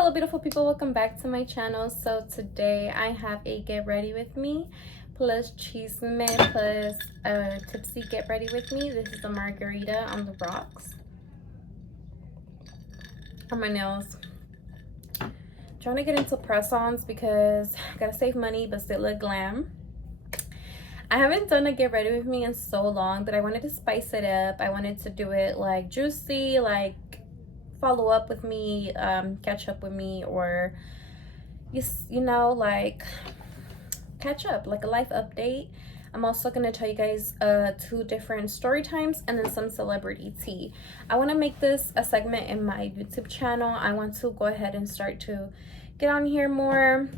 Hello beautiful people, welcome back to my channel. So today I have a get ready with me plus chisme plus a tipsy get ready with me. This is a margarita on the rocks on my nails. Trying to get into press-ons because I gotta save money but still look glam. I haven't done a get ready with me in so long that I wanted to spice it up. I wanted to do it like juicy, like follow up with me, catch up with me, or you know, like catch up, like a life update. I'm also gonna tell you guys 2 different story times and then some celebrity tea. I want to make this a segment in my YouTube channel. I want to go ahead and start to get on here more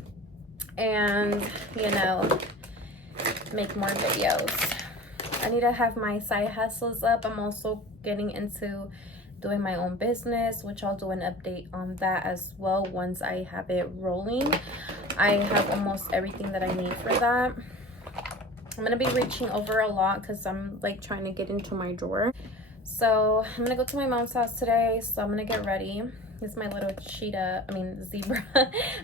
and, you know, make more videos. I need to have my side hustles up. I'm also getting into doing my own business, which I'll do an update on that as well once I have it rolling. I have almost everything that I need for that. I'm gonna be reaching over a lot because I'm like trying to get into my drawer. So I'm gonna go to my mom's house today, so I'm gonna get ready. This is my little zebra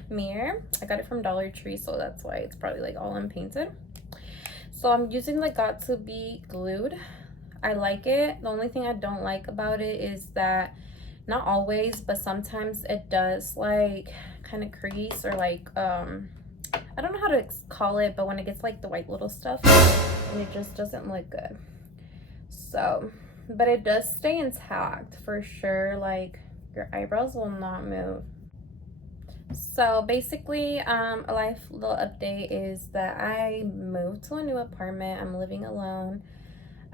mirror. I got it from Dollar Tree, so that's why it's probably like all unpainted. So I'm using the Got To Be Glued. I like it. The only thing I don't like about it is that, not always, but sometimes it does like kind of crease or like I don't know how to call it, but when it gets like the white little stuff and it just doesn't look good. So, but it does stay intact for sure. Like your eyebrows will not move. So basically, a life little update is that I moved to a new apartment. I'm living alone.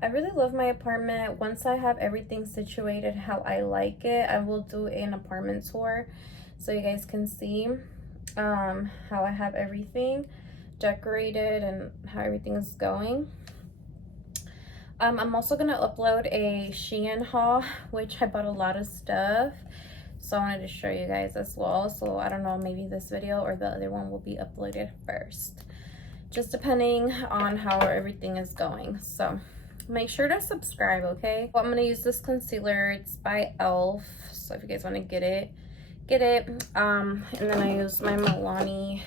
I really love my apartment. Once I have everything situated how I like it, I will do an apartment tour so you guys can see how I have everything decorated and how everything is going. I'm also gonna upload a Shein haul, which I bought a lot of stuff, so I wanted to show you guys as well. So I don't know, maybe this video or the other one will be uploaded first, just depending on how everything is going. So make sure to subscribe, okay? Well, I'm gonna use this concealer. It's by elf, so if you guys want to get it, and then I use my Milani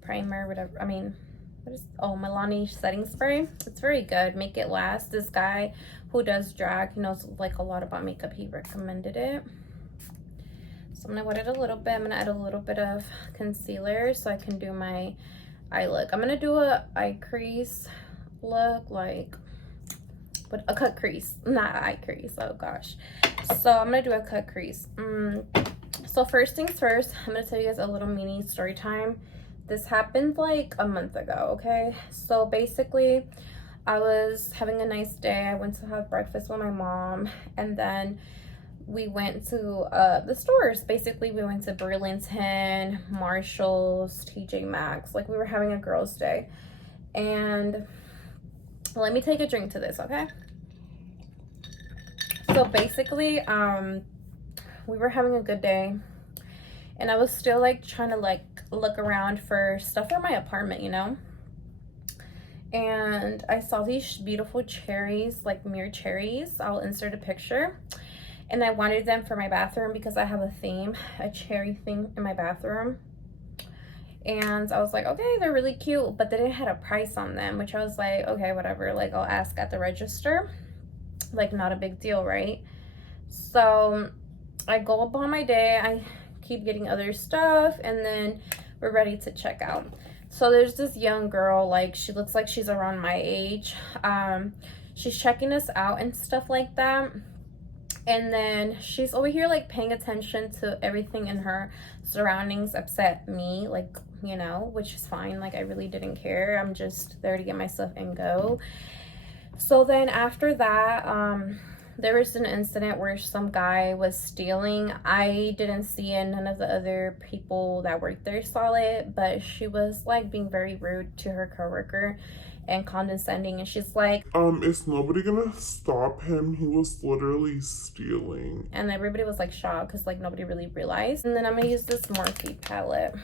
primer, whatever. Milani setting spray. It's very good. Make it last. This guy who does drag, he knows like a lot about makeup, he recommended it. So I'm gonna wet it a little bit. I'm gonna add a little bit of concealer so I can do my eye look. I'm gonna do a eye crease look, like but a cut crease, not eye crease. Oh gosh. So I'm gonna do a cut crease. So first things first, I'm gonna tell you guys a little mini story time. This happened like a month ago, okay? So basically I was having a nice day. I went to have breakfast with my mom, and then we went to the stores. Basically we went to Burlington, Marshalls, TJ Maxx. Like we were having a girls' day. And let me take a drink to this, okay? So basically we were having a good day, and I was still like trying to like look around for stuff for my apartment, you know, and I saw these beautiful cherries, like mirror cherries. I'll insert a picture, and I wanted them for my bathroom because I have a theme, a cherry theme in my bathroom. And I was like, okay, they're really cute, but they didn't have a price on them, which I was like, okay, whatever, like I'll ask at the register, like not a big deal, right? So I go upon my day, I keep getting other stuff, and then we're ready to check out. So there's this young girl, like she looks like she's around my age. She's checking us out and stuff like that. And then she's over here like paying attention to everything in her surroundings except me, like, you know, which is fine. Like I really didn't care. I'm just there to get my stuff and go. So then after that, there was an incident where some guy was stealing. I didn't see it. None of the other people that worked there saw it, but she was like being very rude to her coworker and condescending, and she's like, is nobody gonna stop him? He was literally stealing. And everybody was like shocked because like nobody really realized. And then I'm gonna use this Morphe palette.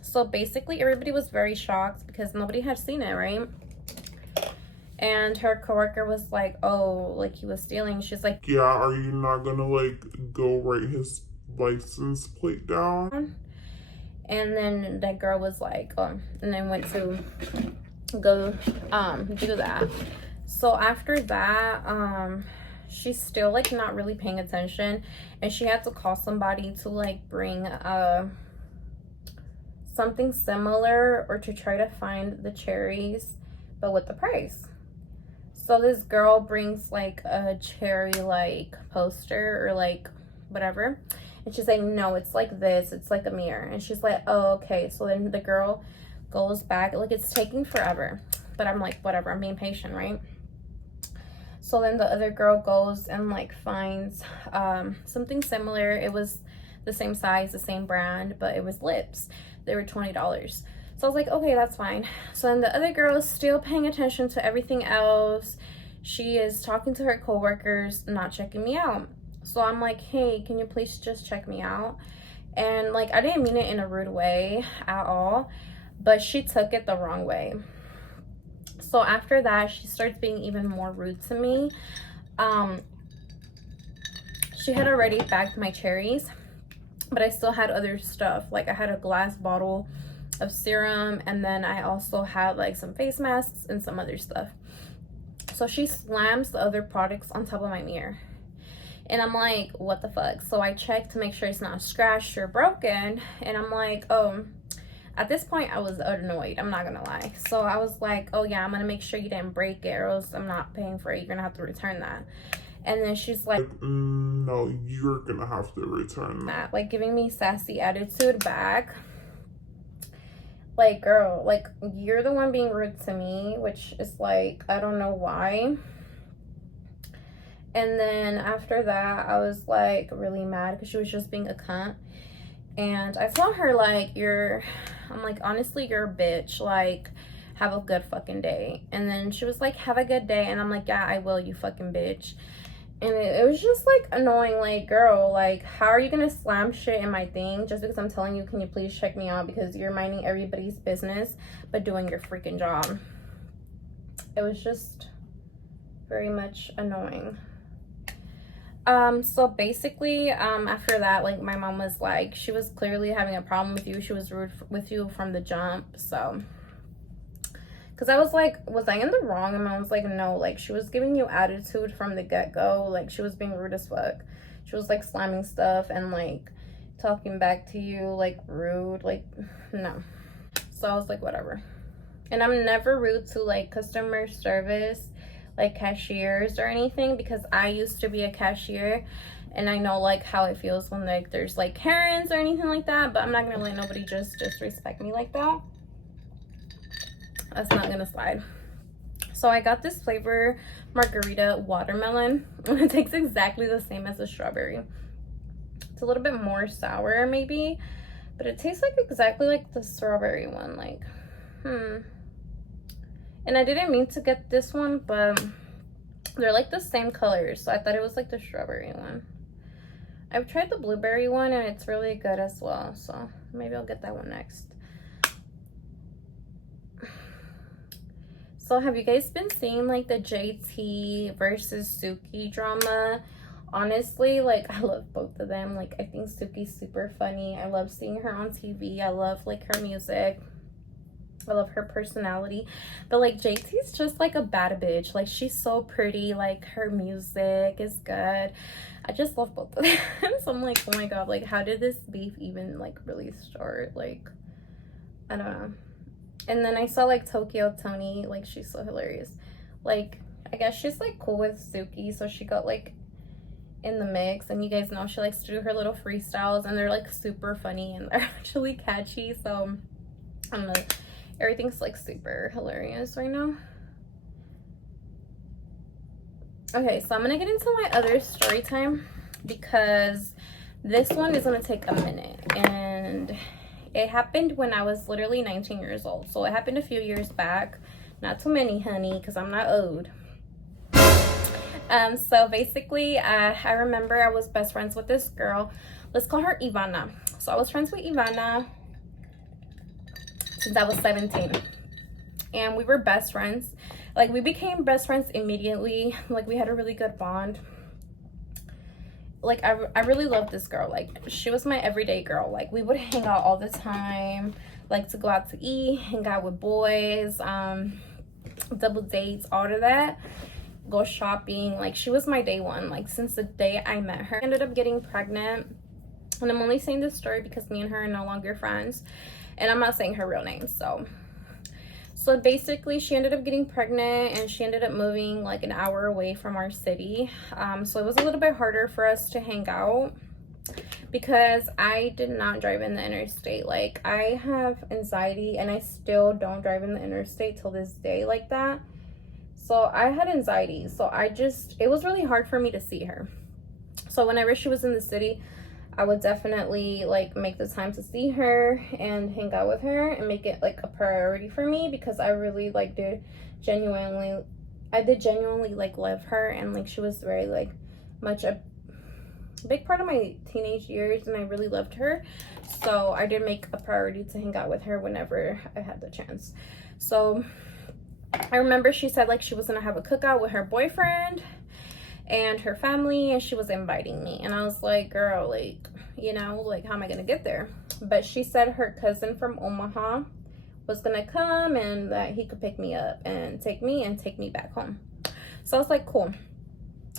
So basically everybody was very shocked because nobody had seen it, right? And her coworker was like, oh, like he was stealing. She's like, yeah, are you not gonna like go write his license plate down. And then that girl was like, and then went to go do that. So after that, she's still like not really paying attention, and she had to call somebody to like bring something similar, or to try to find the cherries but with the price. So this girl brings like a cherry like poster or like whatever, and she's like, no, it's like this, it's like a mirror. And she's like, oh, okay. So then the girl goes back, like it's taking forever, but I'm like, whatever, I'm being patient, right? So then the other girl goes and like finds something similar. It was the same size, the same brand, but it was lips. They were $20. So I was like, okay, that's fine. So then the other girl is still paying attention to everything else. She is talking to her coworkers, not checking me out. So I'm like, hey, can you please just check me out? And like, I didn't mean it in a rude way at all, but she took it the wrong way. So after that, she starts being even more rude to me. She had already bagged my cherries, but I still had other stuff. Like I had a glass bottle of serum, and then I also had like some face masks and some other stuff. So she slams the other products on top of my mirror, and I'm like, what the fuck? So I checked to make sure it's not scratched or broken, and I'm like, oh, at this point I was annoyed, I'm not gonna lie. So I was like, oh yeah, I'm gonna make sure you didn't break it, or else I'm not paying for it, you're gonna have to return that. And then she's like, no, you're gonna have to return that. Like giving me sassy attitude back. Like, girl, like you're the one being rude to me, which is like, I don't know why. And then after that, I was like really mad because she was just being a cunt. And I told her like, I'm like, honestly, you're a bitch. Like, have a good fucking day. And then she was like, have a good day. And I'm like, yeah, I will, you fucking bitch. And it was just like annoying. Like, girl, like, how are you gonna slam shit in my thing just because I'm telling you, can you please check me out, because you're minding everybody's business but doing your freaking job. It was just very much annoying. So basically, after that, like my mom was like, she was clearly having a problem with you, she was rude with you from the jump. So because I was like, was I in the wrong? And I was like, no, like she was giving you attitude from the get-go. Like she was being rude as fuck. She was like slamming stuff and like talking back to you like rude. Like, no. So I was like, whatever. And I'm never rude to like customer service, like cashiers or anything, because I used to be a cashier and I know like how it feels when like there's like Karens or anything like that. But I'm not gonna let nobody just disrespect me like that. That's not gonna slide. So I got this flavor margarita watermelon, and it tastes exactly the same as the strawberry. It's a little bit more sour maybe, but it tastes like exactly like the strawberry one. Like, and I didn't mean to get this one, but they're like the same colors, so I thought it was like the strawberry one. I've tried the blueberry one and it's really good as well, so maybe I'll get that one next. So have you guys been seeing like the JT versus Suki drama? Honestly, like I love both of them. Like I think Suki's super funny. I love seeing her on TV. I love like her music. I love her personality. But like JT's just like a bad bitch. Like she's so pretty. Like her music is good. I just love both of them. So I'm like, oh my god, like how did this beef even like really start? Like, I don't know. And then I saw like Tokyo Tony, like she's so hilarious. Like I guess she's like cool with Suki, so she got like in the mix. And you guys know she likes to do her little freestyles, and they're like super funny and they're actually catchy. So I don't know, everything's like super hilarious right now. Okay, so I'm gonna get into my other story time because this one is gonna take a minute, and it happened when I was literally 19 years old. So it happened a few years back. Not too many, honey, because I'm not old. So basically, I remember I was best friends with this girl. Let's call her Ivana. So I was friends with Ivana since I was 17. And we were best friends. Like, we became best friends immediately. Like, we had a really good bond. like I really love this girl. Like she was my everyday girl. Like we would hang out all the time, like to go out to eat, hang out with boys, double dates, all of that, go shopping. Like she was my day one, like since the day I met her. I ended up getting pregnant, and I'm only saying this story because me and her are no longer friends, and I'm not saying her real name. So basically she ended up getting pregnant, and she ended up moving like an hour away from our city. So it was a little bit harder for us to hang out because I did not drive in the interstate. Like I have anxiety, and I still don't drive in the interstate till this day like that. So I had anxiety, so it was really hard for me to see her. So whenever she was in the city, I would definitely like make the time to see her and hang out with her and make it like a priority for me, because I really like did genuinely like love her, and like she was very like much a big part of my teenage years, and I really loved her. So I did make a priority to hang out with her whenever I had the chance. So I remember she said like she was gonna have a cookout with her boyfriend and her family, and she was inviting me, and I was like, girl, like, you know, like how am I gonna get there? But she said her cousin from Omaha was gonna come, and that he could pick me up and take me back home. So I was like, cool,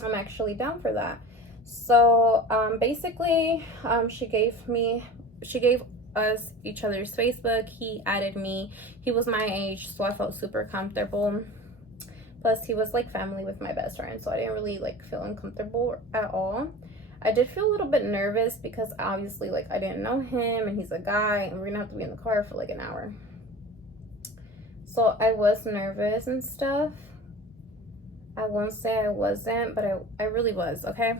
I'm actually down for that. So basically she gave us each other's Facebook. He added me. He was my age, so I felt super comfortable. Plus, he was like family with my best friend, so I didn't really like feel uncomfortable at all. I did feel a little bit nervous because obviously like I didn't know him, and he's a guy, and we're gonna have to be in the car for like an hour. So I was nervous and stuff. I won't say I wasn't, but I really was, okay?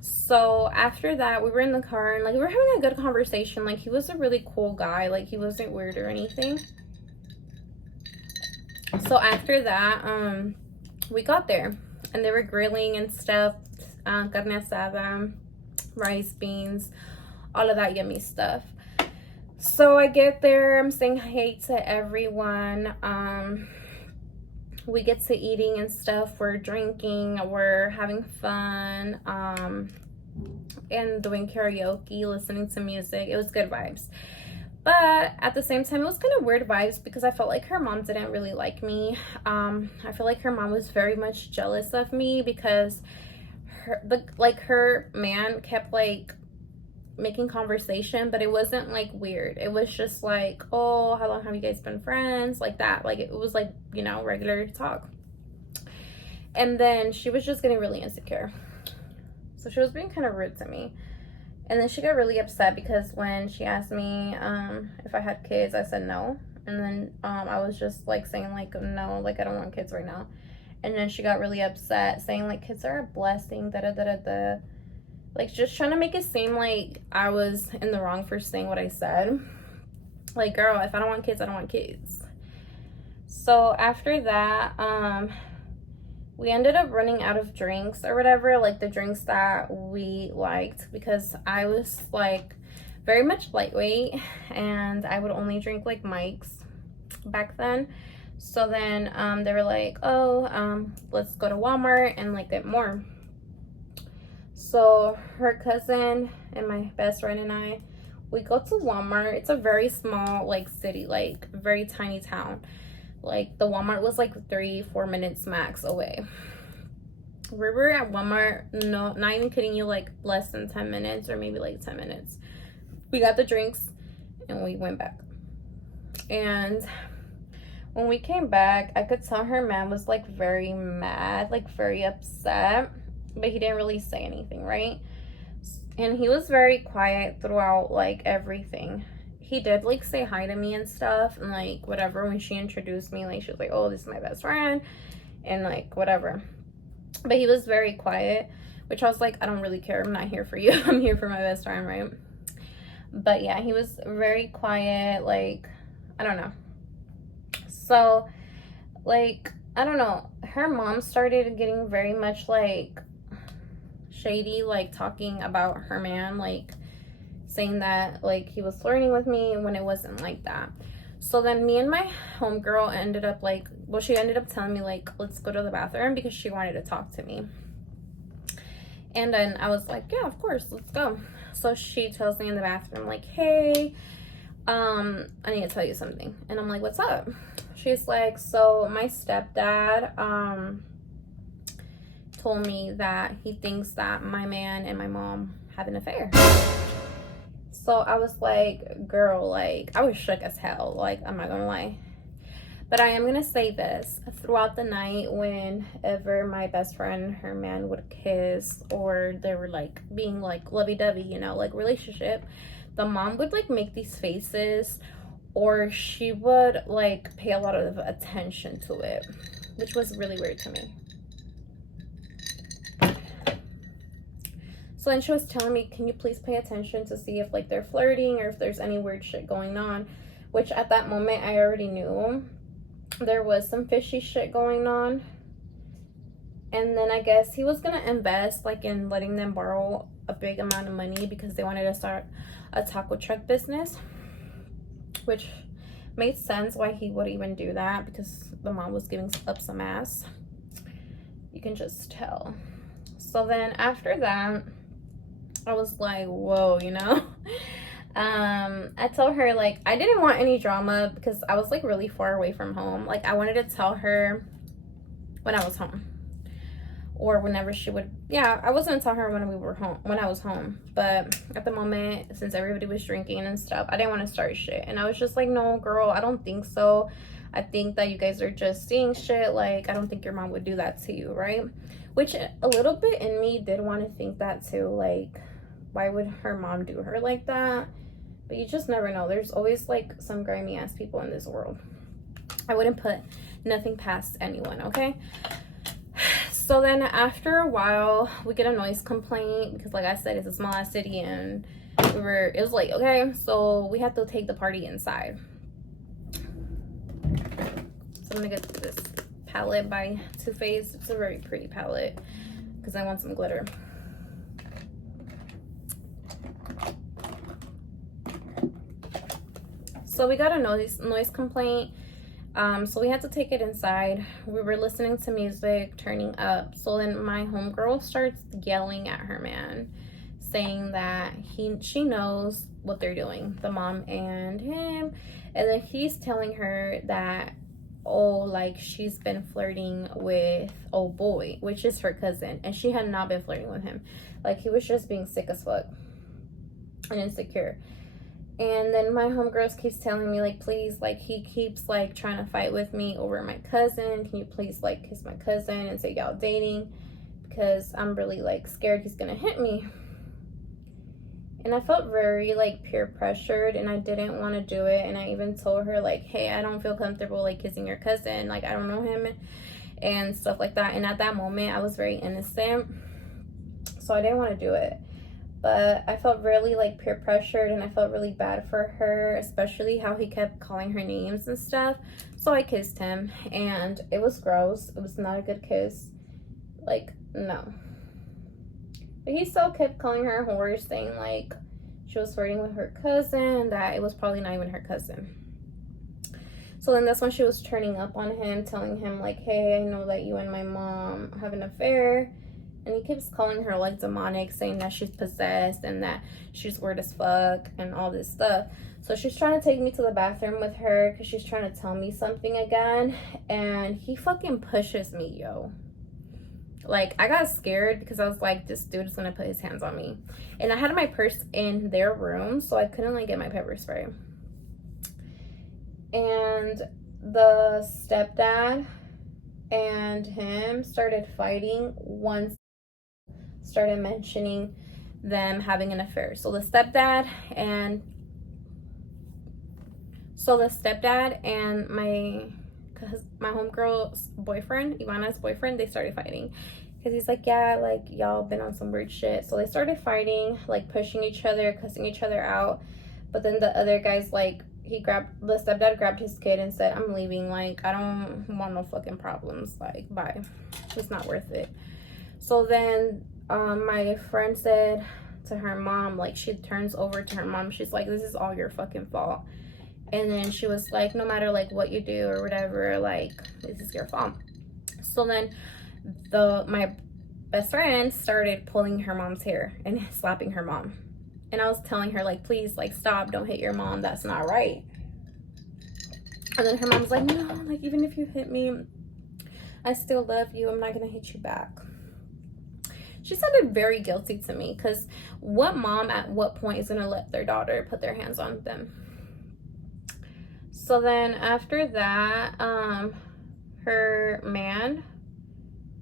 So after that, we were in the car, and like we were having a good conversation. Like he was a really cool guy. Like he wasn't weird or anything. So after that, we got there, and they were grilling and stuff, carne asada, rice, beans, all of that yummy stuff. So I get there, I'm saying hey to everyone. We get to eating and stuff, we're drinking, we're having fun, and doing karaoke, listening to music. It was good vibes. But at the same time, it was kind of weird vibes because I felt like her mom didn't really like me. I feel like her mom was very much jealous of me because her man kept like making conversation, but it wasn't like weird. It was just like, oh, how long have you guys been friends? Like that. Like it was like, you know, regular talk. And then she was just getting really insecure. So she was being kind of rude to me. And then she got really upset because when she asked me if I had kids, I said no. And then I was just like saying like, no, like I don't want kids right now. And then she got really upset saying like kids are a blessing, da-da-da-da-da. Like just trying to make it seem like I was in the wrong for saying what I said. Like, girl, if I don't want kids, I don't want kids. So after that, we ended up running out of drinks or whatever, like the drinks that we liked, because I was like very much lightweight, and I would only drink like Mike's back then. So then they were like, oh, let's go to Walmart and like get more. So her cousin and my best friend and I, we go to Walmart. It's a very small like city, like very tiny town. Like the Walmart was like 3-4 minutes max away. We were at Walmart, no, not even kidding you, like less than 10 minutes or maybe like 10 minutes. We got the drinks and we went back. And when we came back, I could tell her man was like very mad, like very upset, but he didn't really say anything, right? And he was very quiet throughout like everything. He did like say hi to me and stuff, and like whatever, when she introduced me, like she was like, oh, this is my best friend, and like whatever. But he was very quiet, which I was like, I don't really care, I'm not here for you. I'm here for my best friend, right? But yeah, he was very quiet, like I don't know. So like I don't know, her mom started getting very much like shady, like talking about her man, like saying that like he was flirting with me when it wasn't like that. So then me and my homegirl ended up like, well, she ended up telling me like, let's go to the bathroom because she wanted to talk to me. And then I was like, yeah, of course, let's go. So she tells me in the bathroom, like, hey, I need to tell you something. And I'm like, what's up? She's like, so my stepdad told me that he thinks that my man and my mom have an affair. So I was like, girl, like, I was shook as hell. Like, I'm not gonna lie. But I am gonna say this, throughout the night, whenever my best friend, her man would kiss, or they were like being like lovey-dovey, you know, like relationship, the mom would like make these faces, or she would like pay a lot of attention to it, which was really weird to me. So then she was telling me, can you please pay attention to see if like they're flirting or if there's any weird shit going on, which at that moment I already knew there was some fishy shit going on. And then I guess he was gonna invest like in letting them borrow a big amount of money because they wanted to start a taco truck business, which made sense why he would even do that, because the mom was giving up some ass, you can just tell. So then after that, I was like, whoa, you know. I told her like I didn't want any drama because I was like really far away from home. Like I wanted to tell her when I was home, or whenever she would, yeah, I was gonna tell her when we were home, when I was home. But at the moment, since everybody was drinking and stuff, I didn't want to start shit. And I was just like, no girl, I don't think so. I think that you guys are just seeing shit. Like I don't think your mom would do that to you, right? Which a little bit in me did want to think that too. Like, why would her mom do her like that? But you just never know. There's always like some grimy ass people in this world. I wouldn't put nothing past anyone, okay? So then after a while, we get a noise complaint because like I said, it's a small ass city and it was late, okay? So we had to take the party inside. So I'm gonna get this palette by Too Faced. It's a very pretty palette because I want some glitter. So we got a noise complaint. So we had to take it inside. We were listening to music, turning up. So then my homegirl starts yelling at her man, saying that she knows what they're doing, the mom and him. And then he's telling her that, oh, like she's been flirting with old boy, which is her cousin. And she had not been flirting with him. Like he was just being sick as fuck and insecure. And then my homegirls keeps telling me, like, please, like, he keeps, like, trying to fight with me over my cousin. Can you please, like, kiss my cousin and say y'all dating? Because I'm really, like, scared he's going to hit me. And I felt very, like, peer pressured, and I didn't want to do it. And I even told her, like, hey, I don't feel comfortable, like, kissing your cousin. Like, I don't know him and stuff like that. And at that moment, I was very innocent. So I didn't want to do it. But I felt really like peer pressured, and I felt really bad for her, especially how he kept calling her names and stuff. So I kissed him, and it was gross. It was not a good kiss. Like, no. But he still kept calling her a whore, saying like she was flirting with her cousin, that it was probably not even her cousin. So then that's when she was turning up on him, telling him like, hey, I know that you and my mom have an affair. And he keeps calling her like demonic, saying that she's possessed and that she's weird as fuck and all this stuff. So she's trying to take me to the bathroom with her because she's trying to tell me something again. And he fucking pushes me, yo. Like, I got scared because I was like, this dude is going to put his hands on me. And I had my purse in their room, so I couldn't like get my pepper spray. And the stepdad and him started fighting once started mentioning them having an affair. So the stepdad and my homegirl's boyfriend, Ivana's boyfriend, they started fighting because he's like, yeah, like y'all been on some weird shit. So they started fighting, like pushing each other, cussing each other out. But then the other guy's like, the stepdad grabbed his kid and said, I'm leaving, like I don't want no fucking problems, like bye, it's not worth it. So then my friend said to her mom, like she turns over to her mom, she's like, this is all your fucking fault. And then she was like, no matter like what you do or whatever, like this is your fault. So then my best friend started pulling her mom's hair and slapping her mom. And I was telling her, like, please, like, stop, don't hit your mom, that's not right. And then her mom was like, no, like, even if you hit me, I still love you, I'm not gonna hit you back. She sounded very guilty to me, because what mom at what point is gonna let their daughter put their hands on them? So then after that, her man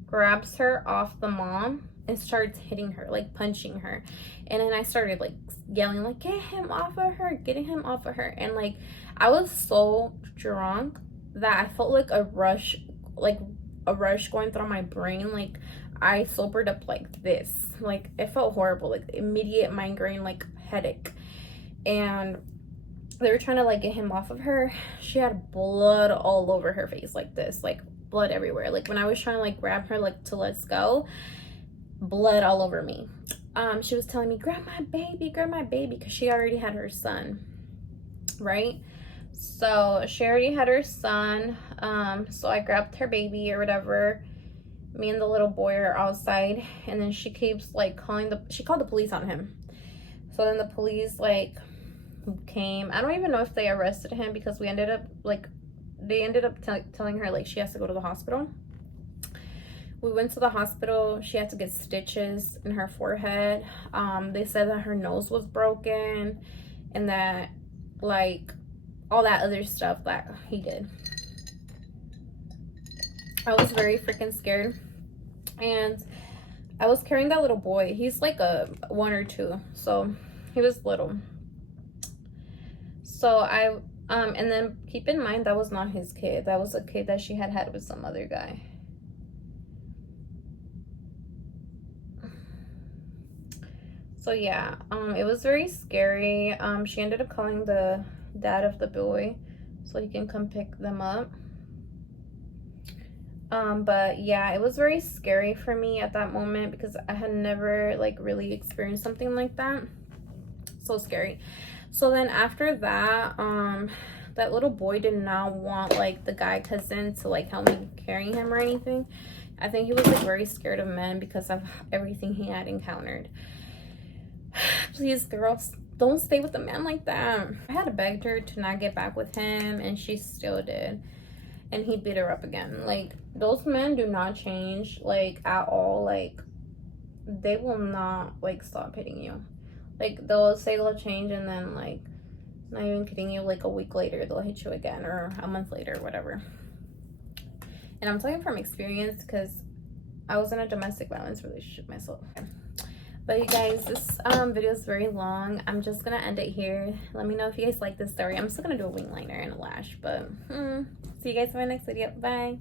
grabs her off the mom and starts hitting her, like punching her. And then I started like yelling, like, get him off of her, getting him off of her. And like, I was so drunk that I felt like a rush going through my brain. Like, I sobered up like this. Like, it felt horrible, like immediate migraine, like headache. And they were trying to like get him off of her. She had blood all over her face, like this, like blood everywhere. Like when I was trying to like grab her, like to let's go, blood all over me. She was telling me, grab my baby, because she already had her son, right? So she already had her son. So I grabbed her baby or whatever. Me and the little boy are outside, and then she keeps like she called the police on him. So then the police like came. I don't even know if they arrested him, because they ended up telling her like she has to go to the hospital. We went to the hospital. She had to get stitches in her forehead. They said that her nose was broken, and that like all that other stuff that he did. I was very freaking scared, and I was carrying that little boy. He's like a 1 or 2, so he was little. So and then keep in mind, that was not his kid. That was a kid that she had with some other guy. So yeah, it was very scary. She ended up calling the dad of the boy so he can come pick them up. But yeah, it was very scary for me at that moment, because I had never like really experienced something like that. So scary. So then after that, that little boy did not want like the guy cousin to like help me carry him or anything. I think he was like very scared of men because of everything he had encountered. Please, girls, don't stay with a man like that. I had begged her to not get back with him, and she still did. And he beat her up again. Like, those men do not change, like, at all. Like, they will not, like, stop hitting you. Like, they'll say they'll change, and then, like, not even kidding you, like, a week later, they'll hit you again, or a month later, whatever. And I'm talking from experience, because I was in a domestic violence relationship myself. But you guys, this video is very long. I'm just gonna end it here. Let me know if you guys like this story. I'm still gonna do a wing liner and a lash, but see you guys in my next video. Bye.